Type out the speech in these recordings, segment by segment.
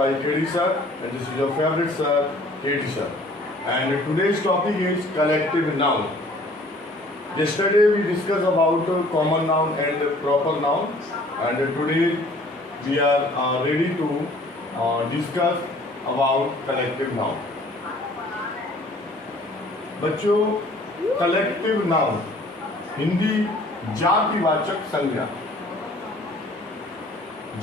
by KD sir, and this is your favorite sir, KD sir. And today's topic is collective noun. Yesterday we discussed about common noun and proper noun, and today we are ready to discuss about collective noun. बच्चों, collective noun Hindi जातिवाचक संज्ञा,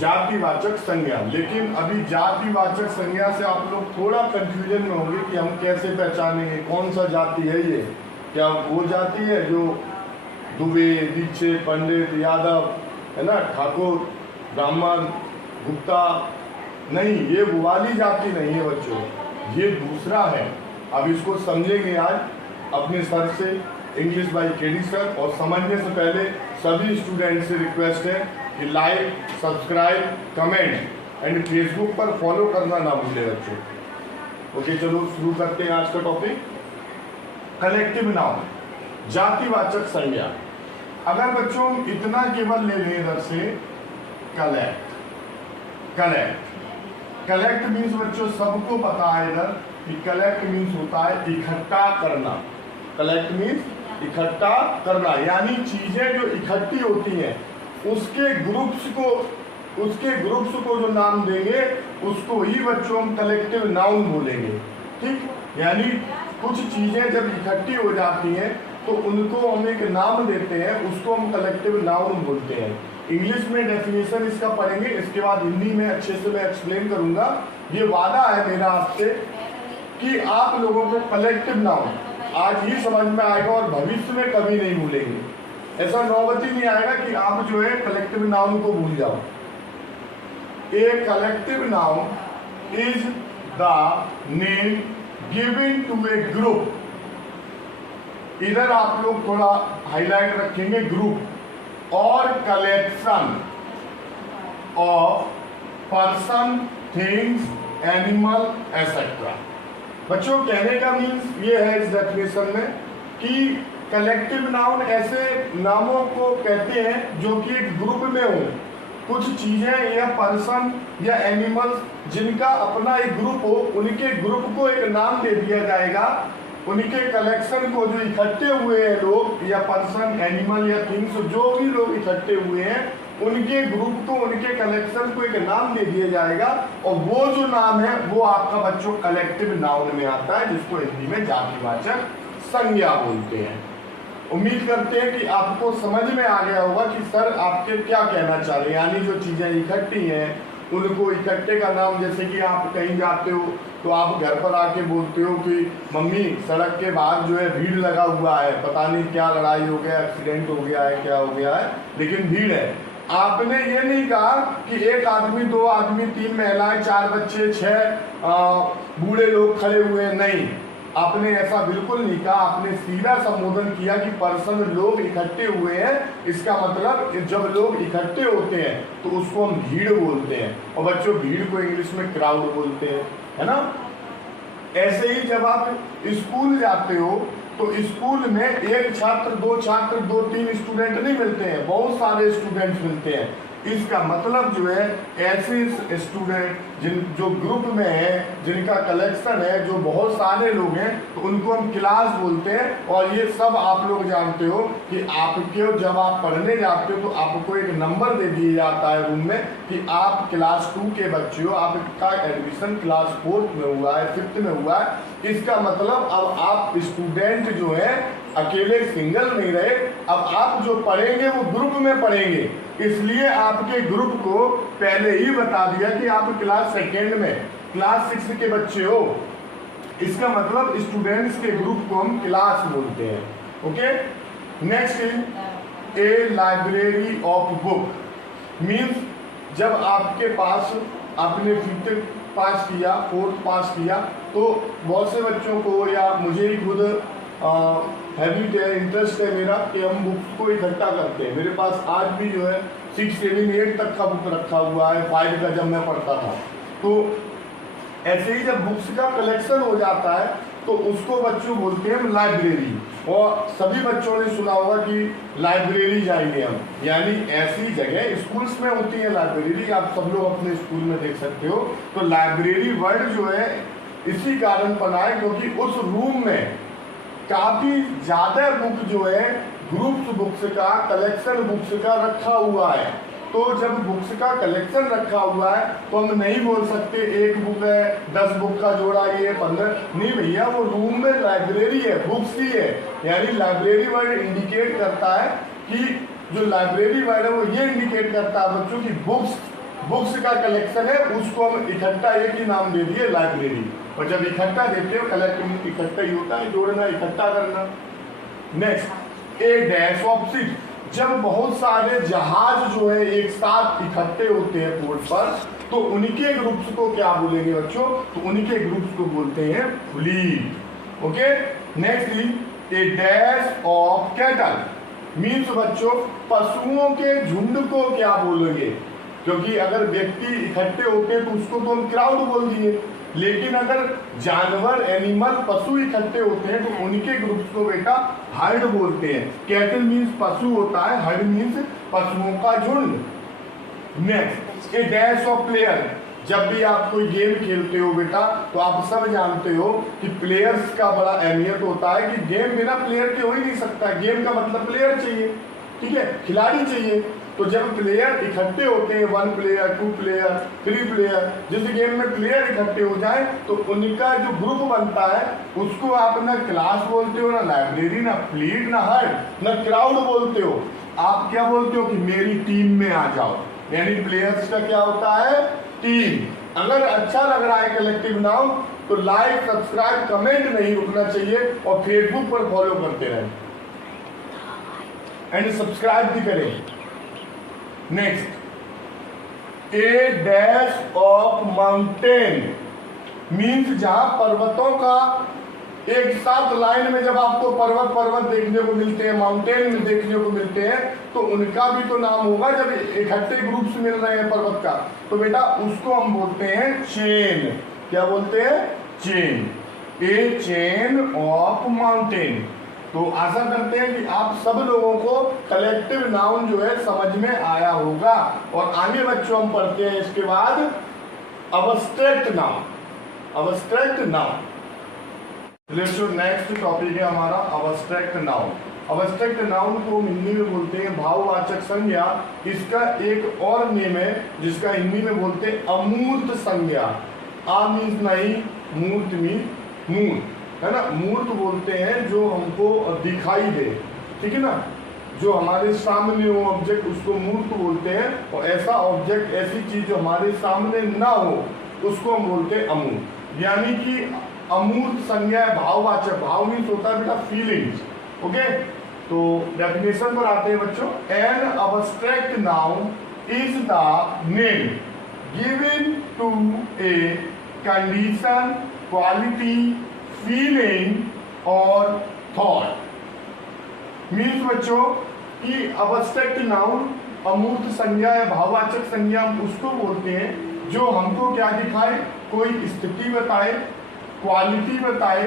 जातिवाचक संज्ञा। लेकिन अभी जातिवाचक संज्ञा से आप लोग थोड़ा कंफ्यूजन में होंगे कि हम कैसे पहचानेंगे कौन सा जाति है ये। क्या वो जाति है जो दुबे, दीक्षित, पंडित, यादव, है ना, ठाकुर, ब्राह्मण, गुप्ता? नहीं, ये वो वाली जाति नहीं है बच्चों, ये दूसरा है। अब इसको समझेंगे आज अपने सर से, इंग्लिश बाय केडी सर। और समझने से पहले सभी स्टूडेंट से रिक्वेस्ट है कि like, subscribe, comment and Facebook पर फॉलो करना ना भूले बच्चों। ओके, चलो शुरू करते हैं आज का टॉपिक। कलेक्टिव नाउन, जातिवाचक संज्ञा। अगर बच्चों इतना केवल ले लें इधर से, कलेक्ट, कलेक्ट, कलेक्ट मीन्स बच्चों सबको पता है इधर कि कलेक्ट मीन्स होता है इकट्ठा करना। कलेक्ट मीन्स इकट्ठा करना, यानी चीजें जो इकट्ठी होती हैं उसके ग्रुप्स को जो नाम देंगे उसको ही बच्चों हम कलेक्टिव नाउन बोलेंगे। ठीक, यानी कुछ चीजें जब इकट्ठी हो जाती हैं तो उनको हम एक नाम देते हैं, उसको हम कलेक्टिव नाउन बोलते हैं। इंग्लिश में डेफिनेशन इसका पढ़ेंगे, इसके बाद हिंदी में अच्छे से मैं एक्सप्लेन करूंगा। ये वादा है मेरा आपसे कि आप लोगों को कलेक्टिव नाउन आज ही समझ में आएगा और भविष्य में कभी नहीं भूलेंगे। ऐसा नौबत ही नहीं आएगा कि आप जो है कलेक्टिव नाउन को भूल जाओ। A collective noun is the name given to a group. इधर आप लोग थोड़ा हाईलाइट रखेंगे, ग्रुप और collection of person, things, animal etcetera. बच्चों कहने का मीन्स ये है इस डेफिनेशन में कि कलेक्टिव नाउन ऐसे नामों को कहते हैं जो कि एक ग्रुप में हो, कुछ चीजें या पर्सन या एनिमल्स जिनका अपना एक ग्रुप हो, उनके ग्रुप को एक नाम दे दिया जाएगा। उनके कलेक्शन को, जो इकट्ठे हुए हैं लोग या पर्सन, एनिमल या थिंग्स, जो भी लोग इकट्ठे हुए हैं उनके ग्रुप को, उनके कलेक्शन को एक नाम दे दिया जाएगा। और वो जो नाम है वो आपका बच्चों कलेक्टिव नाउन में आता है, जिसको हिंदी में जातिवाचक संज्ञा बोलते हैं। उम्मीद करते हैं कि आपको समझ में आ गया होगा कि सर आपके क्या कहना चाह रहे हैं। यानी जो चीजें इकट्ठी हैं उनको इकट्ठे का नाम, जैसे कि आप कहीं जाते हो तो आप घर पर आके बोलते हो कि मम्मी सड़क के बाहर जो है भीड़ लगा हुआ है, पता नहीं क्या लड़ाई हो गया, एक्सीडेंट हो गया है, क्या हो गया है, लेकिन भीड़ है। आपने ये नहीं कहा कि एक आदमी, दो आदमी, तीन महिलाएं, चार बच्चे, 6 बूढ़े लोग खड़े हुए हैं। नहीं, आपने ऐसा बिल्कुल नहीं कहा। आपने सीधा संबोधन किया कि पर्सन, लोग इकट्ठे हुए हैं। इसका मतलब जब लोग इकट्ठे होते हैं तो उसको हम भीड़ बोलते हैं। और बच्चों भीड़ को इंग्लिश में क्राउड बोलते हैं, है ना। ऐसे ही जब आप स्कूल जाते हो तो स्कूल में एक छात्र, दो छात्र, 2-3 स्टूडेंट नहीं मिलते हैं, बहुत सारे स्टूडेंट्स मिलते हैं। इसका मतलब जो है ऐसे स्टूडेंट जो ग्रुप में है, जिनका कलेक्शन है, जो बहुत सारे लोग हैं, तो उनको हम क्लास बोलते हैं। और ये सब आप लोग जानते हो कि आपके जब आप पढ़ने जाते हो तो आपको एक नंबर दे दिया जाता है रूम में कि आप क्लास 2 के बच्चे हो, आपका एडमिशन क्लास 4th में हुआ है, 5th में हुआ है। इसका मतलब अब आप स्टूडेंट जो है अकेले सिंगल नहीं रहे, अब आप जो पढ़ेंगे वो ग्रुप में पढ़ेंगे। इसलिए आपके ग्रुप को पहले ही बता दिया कि आप क्लास 2nd में, क्लास 6 के बच्चे हो। इसका मतलब स्टूडेंट्स के ग्रुप को हम क्लास बोलते हैं। Okay, next is a library of book. Means जब आपके पास, आपने 5th पास किया, 4th पास किया, तो बहुत से बच्चों को या मुझे ही खुद हैबिट है, इंटरेस्ट है मेरा कि हम बुक्स को इकट्ठा करते हैं। मेरे पास आज भी जो है 6, 7, 8 तक का बुक रखा हुआ है, 5 का जब मैं पढ़ता था। तो ऐसे ही जब बुक्स का कलेक्शन हो जाता है तो उसको बच्चों बोलते हैं लाइब्रेरी। और सभी बच्चों ने सुना होगा कि लाइब्रेरी जाएंगे हम, यानी ऐसी जगह स्कूल्स में होती है लाइब्रेरी, आप सब लोग अपने स्कूल में देख सकते हो। तो लाइब्रेरी वर्ड जो है इसी कारण बना है क्योंकि उस रूम में काफी ज्यादा बुक जो है ग्रुप्स बुक्स का, कलेक्शन बुक्स का रखा हुआ है। तो जब बुक्स का कलेक्शन रखा हुआ है तो हम नहीं बोल सकते एक बुक है 10 बुक का जोड़ा ये 15, नहीं भैया, वो रूम में लाइब्रेरी है, बुक्स ही है। यानी लाइब्रेरी वर्ड इंडिकेट करता है कि जो लाइब्रेरी वर्ड है वो ये इंडिकेट करता है बच्चों की बुक्स का कलेक्शन है, उसको हम इकट्ठा एक ही नाम दे दिए लाइब्रेरी। और जब इकट्ठा देते हो कलेक्टिव इकट्ठा ही होता है, जोड़ना इकट्ठा करना। Next, A dash of ship, जब बहुत सारे जहाज जो है एक साथ इकट्ठे होते हैं पोर्ट पर तो उनके ग्रुप्स को क्या बोलेंगे बच्चों, तो उनके ग्रुप्स को बोलते हैं fleet. Okay, next is a dash of cattle, means बच्चों पशुओं के झुंड को क्या बोलेंगे, क्योंकि अगर व्यक्ति इकट्ठे होते हैं तो उसको तो हम क्राउड बोल दिए, लेकिन अगर जानवर एनिमल पशु इकट्ठे होते हैं तो उनके ग्रुप्स को बेटा हर्ड बोलते हैं। कैटल मीन्स पशु होता है, हर्ड मीन्स पशुओं का झुंड। Next, A dash of player, जब भी आप कोई गेम खेलते हो बेटा तो आप सब जानते हो कि प्लेयर्स का बड़ा अहमियत होता है कि गेम बिना प्लेयर के हो ही नहीं सकता। गेम का मतलब प्लेयर चाहिए, ठीक है, खिलाड़ी चाहिए। तो जब प्लेयर इकट्ठे होते हैं 1 प्लेयर 2 प्लेयर 3 प्लेयर, जिस गेम में प्लेयर इकट्ठे हो जाए तो उनका जो ग्रुप बनता है उसको आप ना क्लास बोलते हो, ना लाइब्रेरी, ना फ्लीट, ना हर्ड, ना क्राउड बोलते हो। आप क्या बोलते हो कि मेरी टीम में आ जाओ, यानी प्लेयर्स का क्या होता है, टीम। अगर अच्छा लग रहा है कलेक्टिव नाउन तो लाइक सब्सक्राइब कमेंट नहीं रुकना चाहिए और फेसबुक पर फॉलो करते रहें एंड सब्सक्राइब भी करें। Next, A dash of mountain, means जहां पर्वतों का एक साथ लाइन में जब आपको पर्वत देखने को मिलते हैं, माउंटेन देखने को मिलते हैं तो उनका भी तो नाम होगा जब इकट्ठे ग्रुप्स मिल रहे हैं पर्वत का, तो बेटा उसको हम बोलते हैं चेन। क्या बोलते हैं, chain. A chain of mountain. तो आशा करते हैं कि आप सब लोगों को कलेक्टिव नाउन जो है समझ में आया होगा। और आगे बच्चों हम पढ़ते हैं इसके बाद abstract noun. Abstract noun, next topic है हमारा अब्स्ट्रैक्ट नाउन। अब्स्ट्रैक्ट नाउन को हिंदी में बोलते हैं भाववाचक संज्ञा। इसका एक और नेम है जिसका हिंदी में बोलते हैं अमूर्त संज्ञा। आ मीन्स नहीं, मूर्त मीन्स मूर्त, है ना। मूर्त बोलते हैं जो हमको दिखाई दे, ठीक है ना, जो हमारे सामने हो ऑब्जेक्ट उसको मूर्त बोलते हैं। और ऐसा ऑब्जेक्ट, ऐसी चीज जो हमारे सामने ना हो उसको हम बोलते हैं अमूर्त। यानी कि अमूर्त संज्ञा है भाववाचक। भाव मीन्स होता है बेटा फीलिंग्स। ओके, तो डेफिनेशन पर आते हैं बच्चों। An abstract noun is the name given to a condition, quality, feeling और थॉट। मीन्स बच्चों कि अब्स्ट्रैक्ट नाउन अमूर्त संज्ञा या भाववाचक संज्ञा हम उसको बोलते हैं जो हमको क्या दिखाए, कोई स्थिति बताए, क्वालिटी बताए,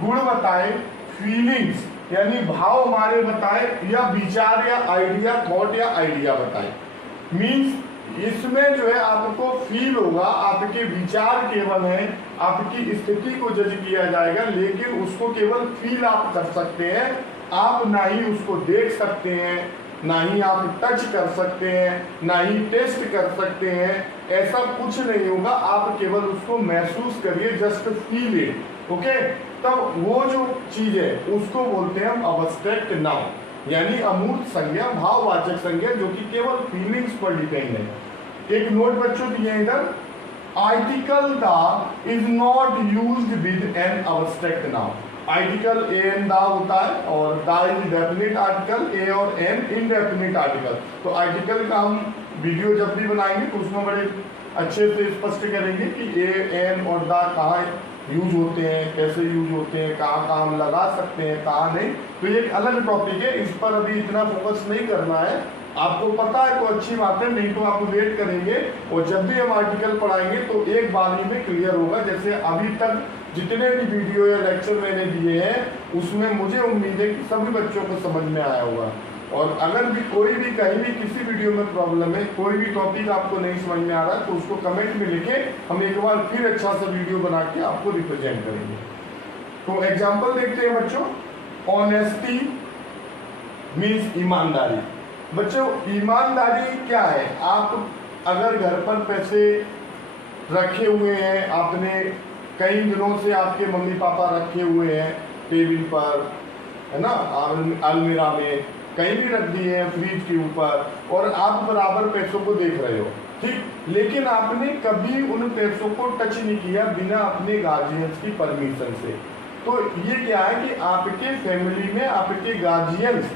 गुण बताए, फीलिंग्स यानी भाव हमारे बताए, या विचार या आइडिया, थॉट या आइडिया बताए। मीन्स इसमें जो है आपको फील होगा, आपके विचार केवल हैं, आपकी स्थिति को जज किया जाएगा, लेकिन उसको केवल फील आप कर सकते हैं। आप ना ही उसको देख सकते हैं, ना ही आप टच कर सकते हैं, ना ही टेस्ट कर सकते हैं, ऐसा कुछ नहीं होगा। आप केवल उसको महसूस करिए, जस्ट फील इट। ओके, तब वो जो चीज है उसको बोलते हैं हम अब्स्ट्रैक्ट नाउन, यानी अमूर्त संज्ञा, भाववाचक संज्ञा जो कि केवल फीलिंग्स पर डिपेंड है। एक नोट बच्चों दिए इधर, article the is not used with an abstract noun. Article a an the होता है और दा इज डेफिनेट आर्टिकल, ए और एन इनडेफिनेट आर्टिकल। तो आर्टिकल का हम वीडियो जब भी बनाएंगे तो उसमें बड़े अच्छे से स्पष्ट करेंगे कि ए एन और दा कहाँ यूज होते हैं, कैसे यूज होते हैं, कहाँ हम लगा सकते हैं, कहाँ नहीं। तो ये एक अलग टॉपिक है, इस पर अभी इतना फोकस नहीं करना है। आपको पता है तो अच्छी बात है, नहीं तो आप वेट करेंगे और जब भी हम आर्टिकल पढ़ाएंगे तो एक बार ही में क्लियर होगा। जैसे अभी तक जितने भी वीडियो या लेक्चर मैंने दिए हैं उसमें मुझे उम्मीद है कि सभी बच्चों को समझ में आया होगा। और अगर भी कोई भी कहीं भी किसी वीडियो में प्रॉब्लम है, कोई भी टॉपिक आपको नहीं समझ में आ रहा तो उसको कमेंट में लिखे, हम एक बार फिर अच्छा सा वीडियो बना के आपको रिप्रेजेंट करेंगे। तो एग्जाम्पल देखते हैं बच्चों। ऑनेस्टी मीन्स ईमानदारी। बच्चों ईमानदारी क्या है? आप अगर घर पर पैसे रखे हुए हैं, आपने कई दिनों से आपके मम्मी पापा रखे हुए हैं टेबल पर, है ना, अलमीरा में कहीं भी रख दिए हैं, फ्रिज के ऊपर, और आप बराबर पैसों को देख रहे हो, ठीक, लेकिन आपने कभी उन पैसों को टच नहीं किया बिना अपने गार्जियंस की परमिशन से। तो ये क्या है कि आपके फैमिली में आपके गार्जियंस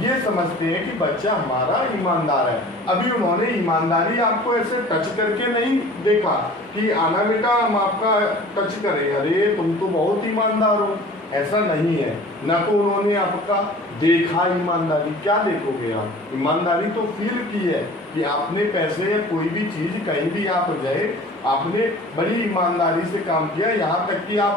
ये समझते हैं कि बच्चा हमारा ईमानदार है। अभी उन्होंने ईमानदारी आपको ऐसे टच करके नहीं देखा कि आना बेटा हम आपका टच करें, अरे तुम तो बहुत ईमानदार हो, ऐसा नहीं है। ना तो उन्होंने आपका देखा ईमानदारी, क्या देखोगे आप? ईमानदारी तो फील की है कि आपने पैसे या कोई भी चीज़ कहीं भी आप गए, आपने बड़ी ईमानदारी से काम किया। यहाँ तक कि आप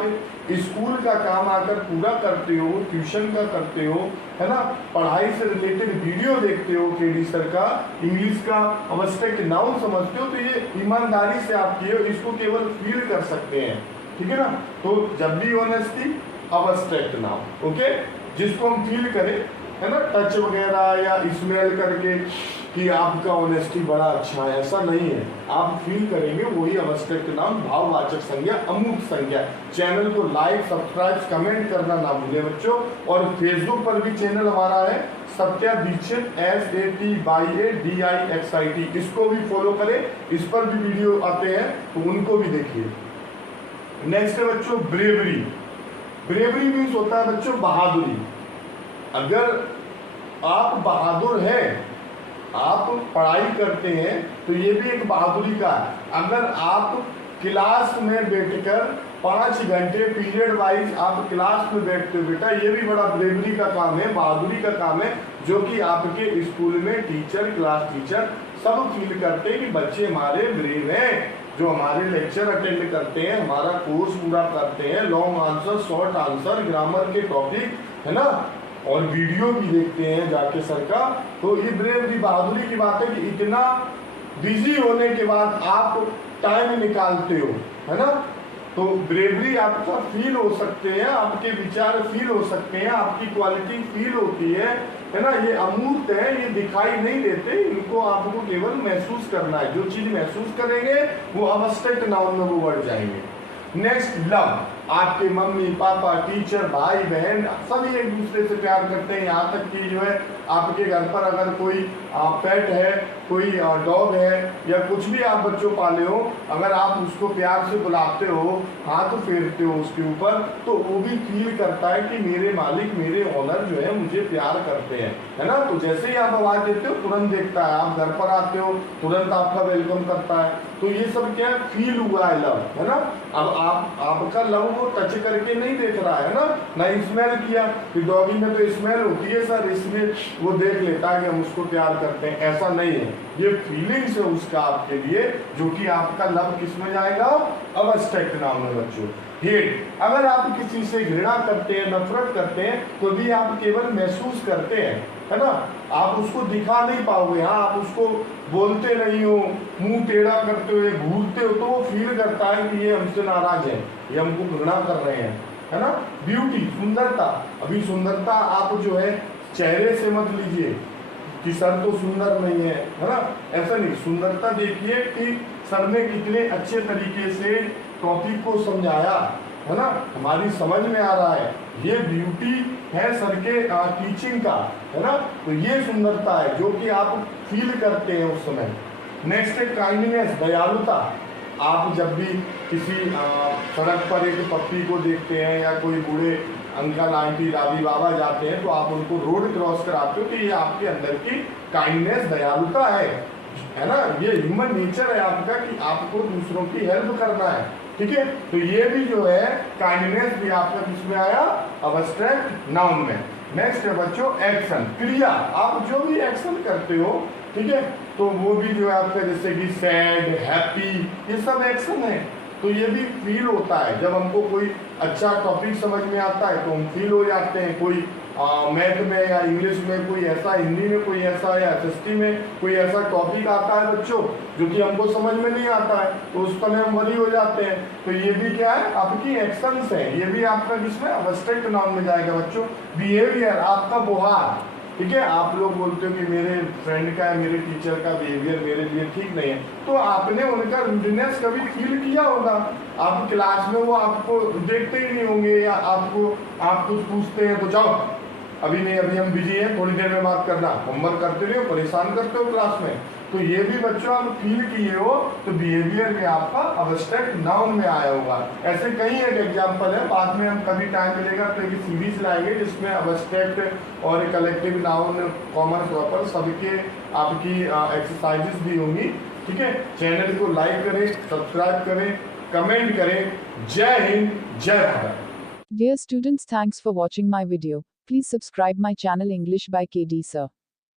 स्कूल का काम आकर पूरा करते हो, ट्यूशन का करते हो, है ना, पढ़ाई से रिलेटेड वीडियो देखते हो केडी सर का, इंग्लिश का अब्स्ट्रैक्ट नाउन समझते हो, तो ये ईमानदारी से आप किए हो, इसको केवल फील कर सकते हैं, ठीक है ना। तो जब भी ऑनेस्टी अब्स्ट्रैक्ट नाउन, ओके, जिसको हम फील करें, है ना, टच वगैरह या स्मेल करके कि आपका ऑनेस्टी बड़ा अच्छा है, ऐसा नहीं है। आप फील करेंगे वही अब्स्ट्रैक्ट नाउन, भाववाचक संज्ञा, अमूर्त संज्ञा। चैनल को लाइक, सब्सक्राइब, कमेंट करना ना भूलें बच्चों। और फेसबुक पर भी चैनल हमारा है सत्या दीक्षित, SATYADIXIT, इसको भी फॉलो करें। इस पर भी वीडियो आते हैं तो उनको भी देखिए। नेक्स्ट है बच्चों ब्रेवरी। ब्रेवरी मीन्स होता है बच्चों बहादुरी। अगर आप बहादुर हैं, आप पढ़ाई करते हैं, तो ये भी एक बहादुरी का है। अगर आप क्लास में बैठकर 5 घंटे पीरियड वाइज आप क्लास में बैठते हो बेटा, ये भी बड़ा ब्रेवरी का काम है, बहादुरी का काम है, जो कि आपके स्कूल में टीचर, क्लास टीचर सब फील करते हैं कि बच्चे हमारे ब्रेव हैं, जो हमारे लेक्चर अटेंड करते हैं, हमारा कोर्स पूरा करते हैं, long answer, short answer, grammar के टॉपिक, है ना, और वीडियो भी देखते हैं जाके सर का। तो ये ब्रेवरी, बहादुरी की बात है कि इतना बिजी होने के बाद आप टाइम निकालते हो, है ना। तो ब्रेवरी आपका फील हो सकते हैं, आपके विचार फील हो सकते हैं, आपकी क्वालिटी फील होती है ना। ये अमूर्त है, ये दिखाई नहीं देते, इनको आपको केवल महसूस करना है। जो चीज महसूस करेंगे वो अब्स्ट्रैक्ट नाउन में वो बढ़ जाएंगे। Next love. आपके मम्मी पापा, टीचर, भाई बहन सभी एक दूसरे से प्यार करते हैं। यहाँ तक कि जो है आपके घर पर अगर कोई पेट है, कोई डॉग है या कुछ भी आप बच्चों पाले हो, अगर आप उसको प्यार से बुलाते हो, हाथ फेरते हो उसके ऊपर, तो वो भी फील करता है कि मेरे मालिक, मेरे ओनर जो है मुझे प्यार करते हैं, है ना। तो जैसे ही आप आवाज़ देते हो तुरंत देखता है, आप घर पर आते हो तुरंत आपका वेलकम करता है। तो ये सब क्या फील हुआ है लव, है ना। अब आपका लव वो टच करके नहीं देख रहा है ना स्मेल किया, कि डॉगी में तो स्मेल होती है सर, इसलिए वो देख लेता है कि हम उसको प्यार करते हैं, ऐसा नहीं है। ये फीलिंग्स है उसका आपके लिए, जो कि आपका लव किस में जाएगा? अब्स्ट्रैक्ट नाउन में बच्चों। हेट। अगर आप किसी से घृणा करते हैं, नफरत करते हैं, तो भी आप केवल महसूस करते हैं, है ना, आप उसको दिखा नहीं पाओगे। हाँ, आप उसको बोलते नहीं हो, मुंह टेढ़ा करते हो, घूरते हो, तो वो फील करता है कि ये हमसे नाराज है, ये हमको घृणा कर रहे हैं, है ना। ब्यूटी, सुंदरता। अभी सुंदरता आप जो है चेहरे से मत लीजिए कि सर तो सुंदर नहीं है ना, ऐसा नहीं। सुंदरता देखिए कि सर ने कितने अच्छे तरीके से टॉपिक को समझाया, है ना, हमारी समझ में आ रहा है। ये ब्यूटी है सर के टीचिंग का, है ना। तो ये सुंदरता है जो कि आप फील करते हैं उस समय। नेक्स्ट है काइंडनेस, दयालुता। आप जब भी किसी सड़क पर एक पप्पी को देखते हैं या कोई बूढ़े अंकल आंटी दादी बाबा जाते हैं, तो आप उनको रोड क्रॉस कराते हो, कि ये आपके अंदर की काइंडनेस, दयालुता है ना। ये ह्यूमन नेचर है आपका कि आपको दूसरों की हेल्प करना है, ठीक है। तो ये भी जो है काइंडनेस भी आपका किसमें आया? अब्स्ट्रैक्ट नाउन में। नेक्स्ट है बच्चों एक्शन, क्रिया। आप जो भी एक्शन करते हो, ठीक है, तो वो भी जो है आपका, जैसे कि सैड, हैप्पी, ये सब एक्शन है। तो ये भी फील होता है। जब हमको कोई अच्छा टॉपिक समझ में आता है तो हम फील हो जाते हैं। कोई मैथ में या इंग्लिश में कोई ऐसा, हिंदी में कोई ऐसा, या एसएसटी में कोई ऐसा टॉपिक आता है बच्चों जो कि हमको समझ में नहीं आता है, तो उस समय हम वरी हो जाते हैं। तो ये भी क्या है, आपकी एक्शंस है। ये भी आपका किसमें, अब्स्ट्रैक्ट नाउन में जाएगा बच्चों। बिहेवियर, आपका व्यवहार, ठीक है। आप लोग बोलते हो कि मेरे फ्रेंड का, मेरे टीचर का बिहेवियर मेरे लिए ठीक नहीं है, तो आपने उनका रूडनेस कभी फील किया होगा। आप क्लास में वो आपको देखते ही नहीं होंगे, या आप कुछ पूछते हैं तो जाओ अभी नहीं, अभी हम बिजी हैं, थोड़ी देर में बात करना, होमवर्क करते रहो, परेशान करते हो क्लास में। तो ये भी बच्चों आप फील किए हो, तो बिहेवियर में आपका अब्स्ट्रैक्ट नाउन में आया होगा। ऐसे कई एक एग्जाम्पल है, बाद में हम कभी टाइम मिलेगा तो एक सीरीज लाएंगे जिसमें अब्स्ट्रैक्ट और कलेक्टिव नाउन, कॉमन प्रॉपर सबके आपकी एक्सरसाइजेस भी होंगी, ठीक है। चैनल को लाइक करें, सब्सक्राइब करें, कमेंट करें। जय हिंद, जय Bharat. Dear students, thanks for watching my video. Please subscribe my channel English by KD Sir.